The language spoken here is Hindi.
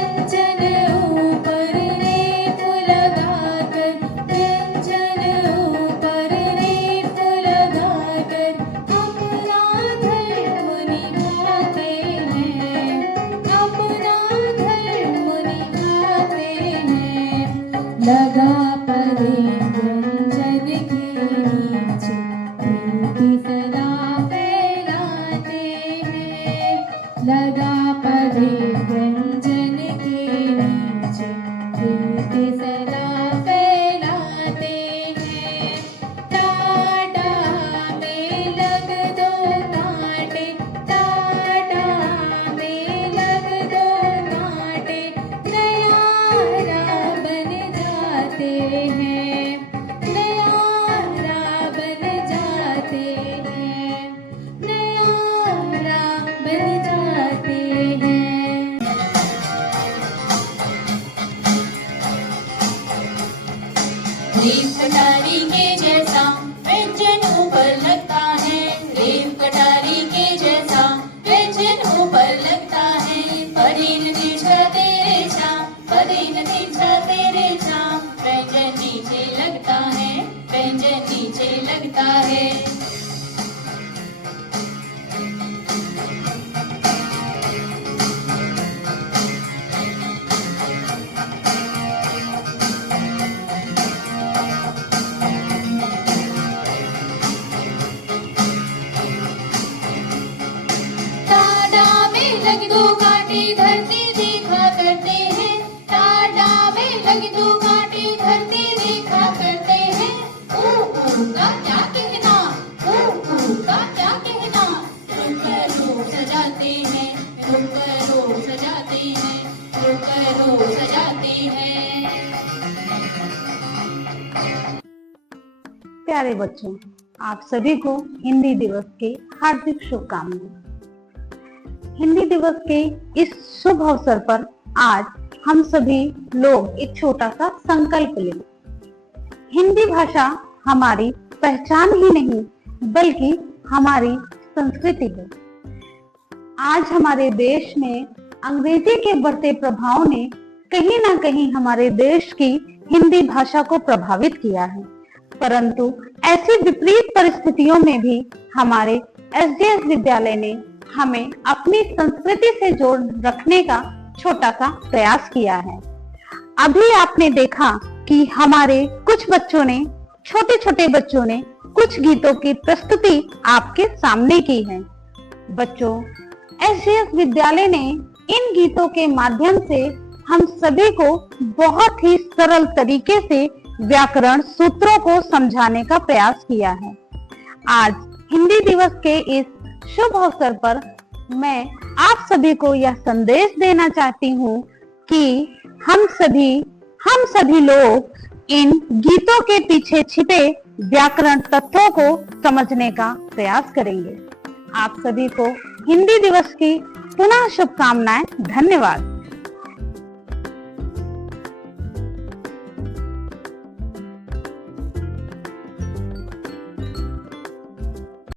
व्यंजन प्यारे बच्चों, आप सभी को हिंदी दिवस के हार्दिक शुभकामनाएं। हिंदी दिवस के इस शुभ अवसर पर आज हम सभी लोग एक छोटा सा संकल्प लें। हिंदी भाषा हमारी पहचान ही नहीं बल्कि हमारी संस्कृति है। आज हमारे देश में अंग्रेजी के बढ़ते प्रभाव ने कहीं ना कहीं हमारे देश की हिंदी भाषा को प्रभावित किया है, परंतु ऐसी विपरीत परिस्थितियों में भी हमारे एसडीएस विद्यालय ने हमें अपनी संस्कृति से जोड़ रखने का छोटा सा प्रयास किया है। अभी आपने देखा कि हमारे कुछ बच्चों ने, छोटे छोटे बच्चों ने कुछ गीतों की प्रस्तुति आपके सामने की है। बच्चों, एसडीएस विद्यालय ने इन गीतों के माध्यम से हम सभी को बहुत ही सरल तरीके से व्याकरण सूत्रों को समझाने का प्रयास किया है। आज हिंदी दिवस के इस शुभ अवसर पर मैं आप सभी को यह संदेश देना चाहती हूँ कि हम सभी लोग इन गीतों के पीछे छिपे व्याकरण तत्वों को समझने का प्रयास करेंगे। आप सभी को हिंदी दिवस की पुनः शुभकामनाएं। धन्यवाद।